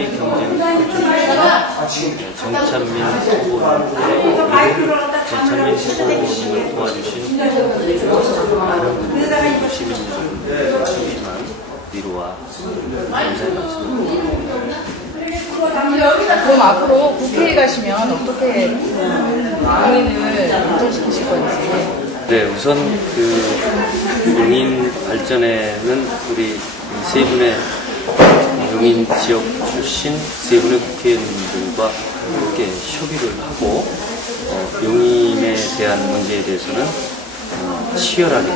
선의 경쟁을 펼쳐주신 정찬민 그리고 정찬민 후보님을 도와주신 많은 시민 여러분들 소심한 위로와 감사의 말씀을 그럼 앞으로 국회에 가시면 어떻게 국민을 발전시키실 건지. 네, 우선 그 용인 발전에는 우리 세 분의 용인 지역 출신 세 분의 국회의원님들과 함께 협의를 하고 어, 용인에 대한 문제에 대해서는 어, 치열하게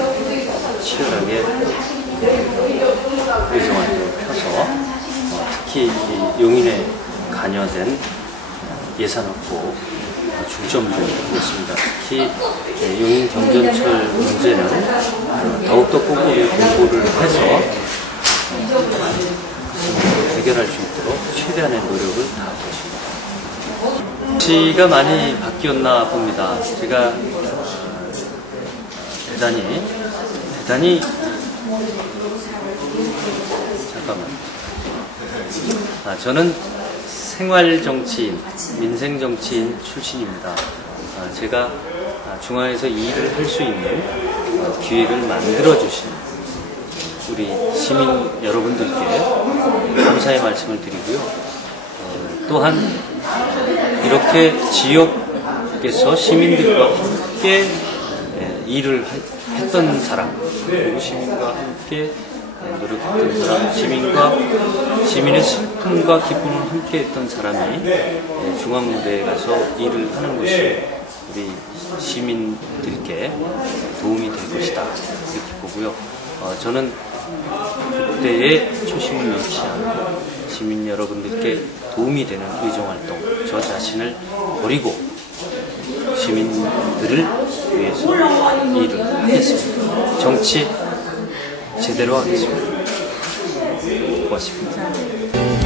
치열하게 의정활동을 펴서 어, 특히 이 용인에 관여된 예산 확보 어, 중점을 두고 있습니다. 특히 예, 용인 경전철 문제는 어, 더욱더 꼼꼼히 공부를 해서 어, 해결할 수 있도록 최대한의 노력을 다하고 있습니다. 시가 많이 바뀌었나 봅니다. 제가 어, 대단히 대단히 잠깐만. 아, 저는 생활 정치인, 민생 정치인 출신입니다. 아, 제가 아, 중앙에서 일을 할 수 있는 어, 기회를 만들어 주신 우리 시민 여러분들께 감사의 말씀을 드리고요. 어, 또한 이렇게 지역에서 시민들과 함께 예, 일을 하- 했던 사람, 그리고 시민과 함께 예, 노력했던 사람, 시민과 시민의 슬픔과 기쁨을 함께 했던 사람이 예, 중앙무대에 가서 일을 하는 것이 우리 시민들께 도움이 될 것이다 이렇게 보고요. 어, 저는 그때의 초심을 잃지 않고 시민 여러분들께 도움이 되는 의정활동, 저 자신을 버리고 시민들을 위해서 일을 하겠습니다. 정치 제대로 하겠습니다. 고맙습니다.